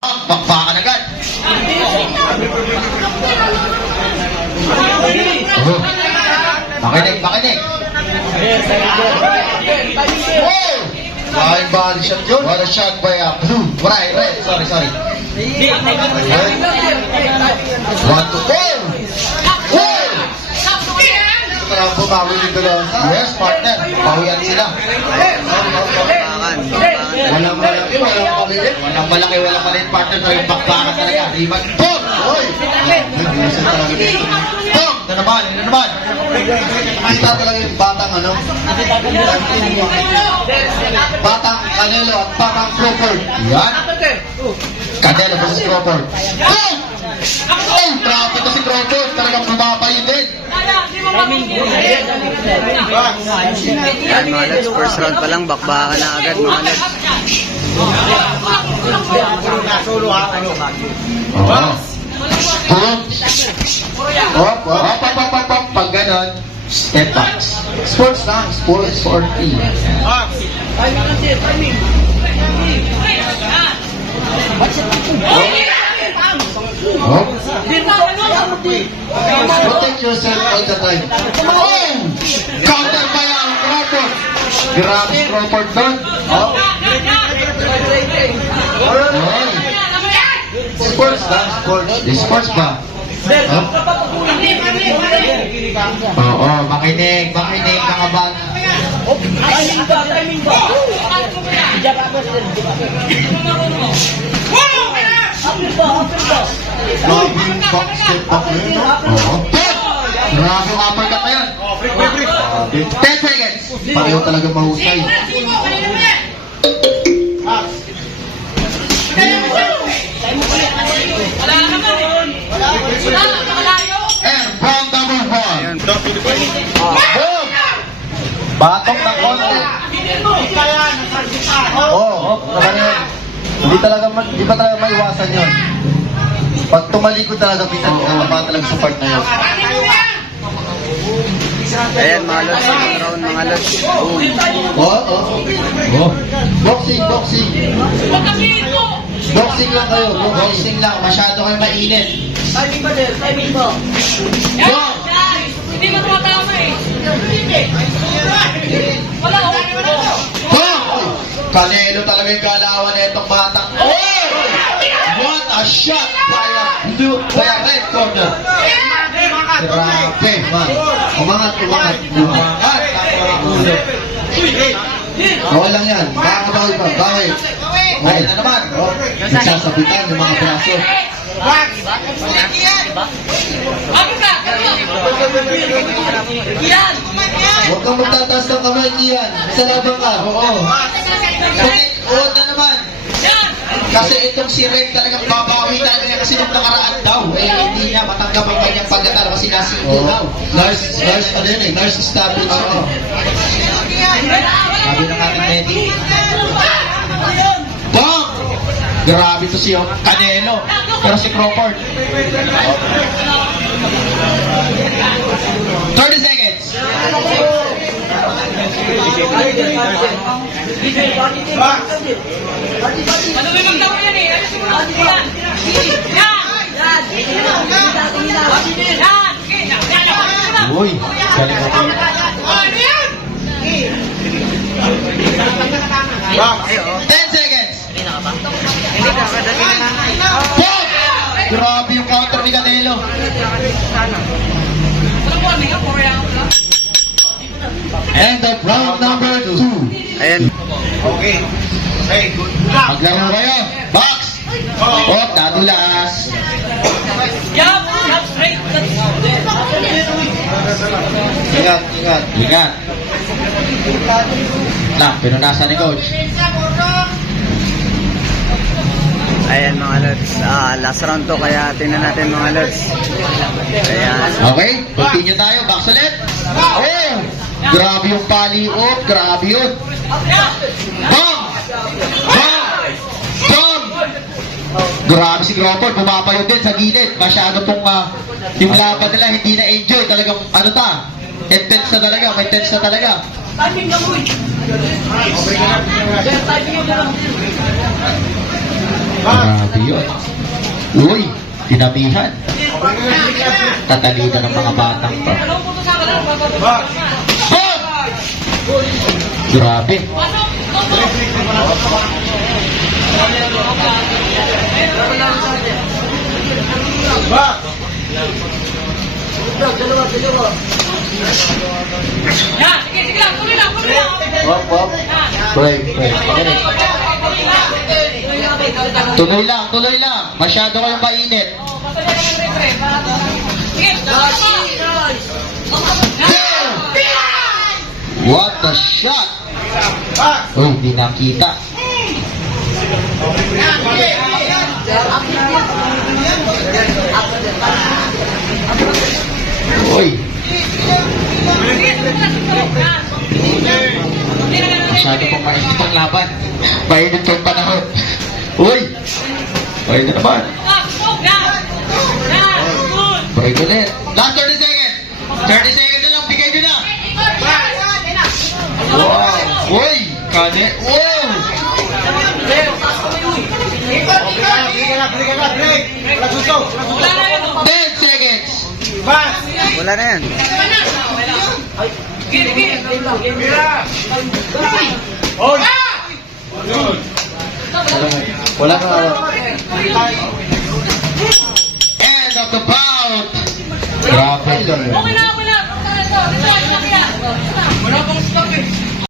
Bakbakan agad. Oh. Makinig, makinig. Oh! Dahil body shot yun. Body shot by uh, blue. Right, red. Sorry, sorry. One, two, four. Four! Sarap bumawi ni Dolosa. Yes, partner. Pawian sila. Bakbakan. Walang malaki, walang maliit. Walang malaki, walang maliit partner. Talagang bakbakan talaga. Riman. Boom! Hoy! Nag-iisa talaga dito. Boom! Ito naman, ito naman. Kita talaga yung batang ano? Batang Canelo at batang Crawford. Yan. Canelo versus Crawford. Boom! Oh, grabe to si Crawford. Talagang bumapayin din. Yan mga first round pa lang, bakbakan na agad mga lods. Hop, hop, hop, hop, hop, hop. Pag ganon, step back. Sports lang, sports for free. Hop. Protect yourself all the time. Boom! Counter pa yan, Crawford. Grabe Crawford doon. Oh. Oy. Sports ba? Sports. Ba? Huh? Oo, makinig, makinig mga bata. Grabe yung back step back na yun. Oo. Grabe yung uppercut na yun. Grabe. 10 seconds. Pareho talaga mahusay. And from number one. Boom! Batok ng konti. Oh, naman yun. Hindi talaga, hindi pa talaga maiwasan yun. Pag tumalikod talaga, uh, pa talaga sa part na yun. Ayan mga lods, round mga lods. Oo, oo. Oh. Boxing, boxing. Boxing lang kayo, boxing lang. Masyado kayo mainit. Boom! Hindi mo tumatama eh. Wala oh. Boom! Kanelo talaga yung galawan na itong batang. Oh! What a shot by a blue, by a red corner. Grabe, man. Umangat, umangat. Umangat. Bawal lang yan. Makakabawi pa. Bawi. Bawi na naman. Oh, nagsasabitan yung mga braso. Ako ka, Yan! Huwag kang magtataas ng kamay, Kian. Sa laban ka. Oo. Bakit? Oo na naman. Kasi itong si Red talagang babawi talaga niya kasi nung nakaraan daw, eh hindi niya matanggap ang kanyang pagkatalo kasi nasingle daw. Nurse, nurse, ano yun eh, nurse established siya eh. Sabi ng ating medic. Bam! Grabe to si Canelo. Pero si Crawford. 30 seconds. Ano ba yung magtawa yan eh? Ano siguro? Yan! Yan! Yan! Yan! Uy, galing ako. Ano yan? 10 seconds. Hindi ka kadating na. Boom! Grabe yung counter ni Canelo. End of round number 2. Ayan. Maglaro kayo. Box! Oh, nadulas. Jab! Jab straight! Ingat, ingat. Ingat. Lang, pinunasan ni coach. Ayan mga lods. Ah, last round to kaya tingnan natin mga lods. Ayan. Okay, continue tayo. Box ulit. Oh! Grabe yung paliot. Grabe yun. Bam! Bam! Bam! Grabe si Crawford. Pumapayo din sa gilid. Masyado pong ah, yung laban nila hindi na enjoy. Talagang ano ta? Intense na talaga. May tense na talaga. Timing lang mo eh. Grabe yun. Uy, tinamihan. Tatalida ng mga batang to. Dalawang puto sa akin. Pasok! Oh! Grabe. Pasok! Yan, sige, sige lang, tuloy lang, tuloy lang. Wop. Yan. Pray, pray. Tuloy lang. Tuloy lang. Masyado kayong mainit. What a shot! Oh, hindi nakita. Uy, masyado pang mainit ang laban. Mainit! Uy na naman. Break ulit. Last 30 seconds. 30 seconds na lang. Bigay nyo na. Wow. Uy! Kani. Wow! 10 seconds. Wala na yan. Wala ka. End of the bout. Grabe. Okay na, okay na. Wala pang stop eh.